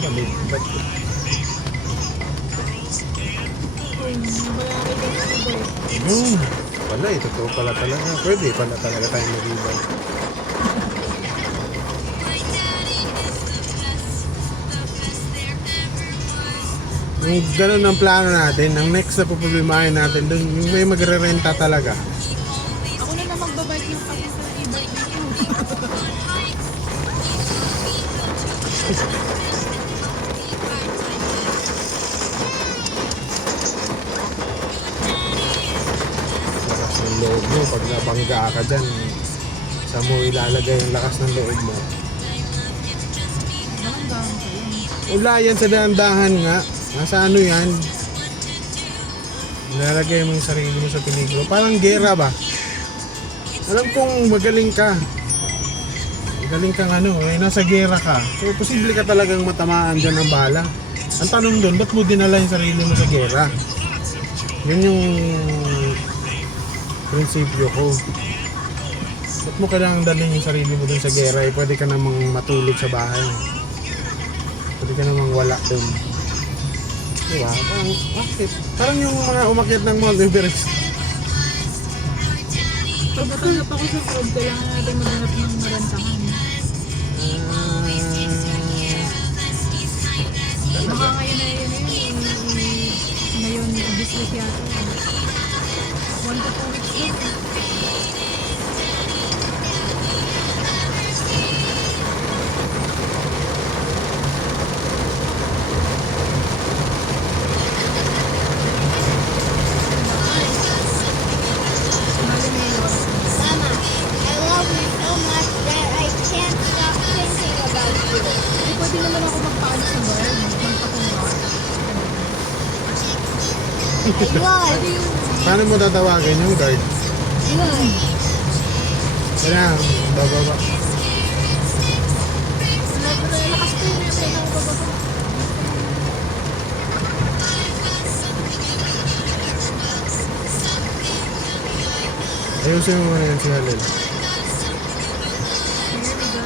Baliktad. Yun. Wala eh, totoo pala talaga. Pwede pala talaga tayo mag-ibay. Yung ganun ang plano natin, ang next na problemahin natin dun, yung may magre-renta talaga. Ako na magbabike yung kami sa e-bike dito. Lakas ng loob mo, pag nabangga ka dyan, saan mo ilalagay yung lakas ng loob mo? Malanggang kayo. Wala yan sa dahan-dahan nga. Nasa ano yan? Nilalagay mo yung sarili mo sa peligro. Parang gera ba? Alam kong magaling ka. Magaling kang ano, eh, nasa gera ka. So, posible ka talagang matamaan dyan ng bala. Ang tanong doon, ba't mo dinala yung sarili mo sa gera? Yun yung prinsipyo ko. Ba't mo kailangang dalhin yung sarili mo dun sa gera? Eh, pwede ka namang matulog sa bahay. Pwede ka namang wala dun. Diba? Parang, bakit? Parang yung mga umakyat ng Mount Everest. Pag natanggap ako sa food, kailangan natin maghanap ng marantahan. Baka ngayon na yun ngayon, business yata. 1 to 2 weeks din. Mama, I love you so much that I can't stop thinking about you. Eh, pwede naman ako magpaano sa bird. Magpapunod. Ayun. Paano mo tatawagan yung guard? Ayun. Kaya, bababa. Lakas ko yun. May ako bababa. Ayusin mo muna yan si Halil.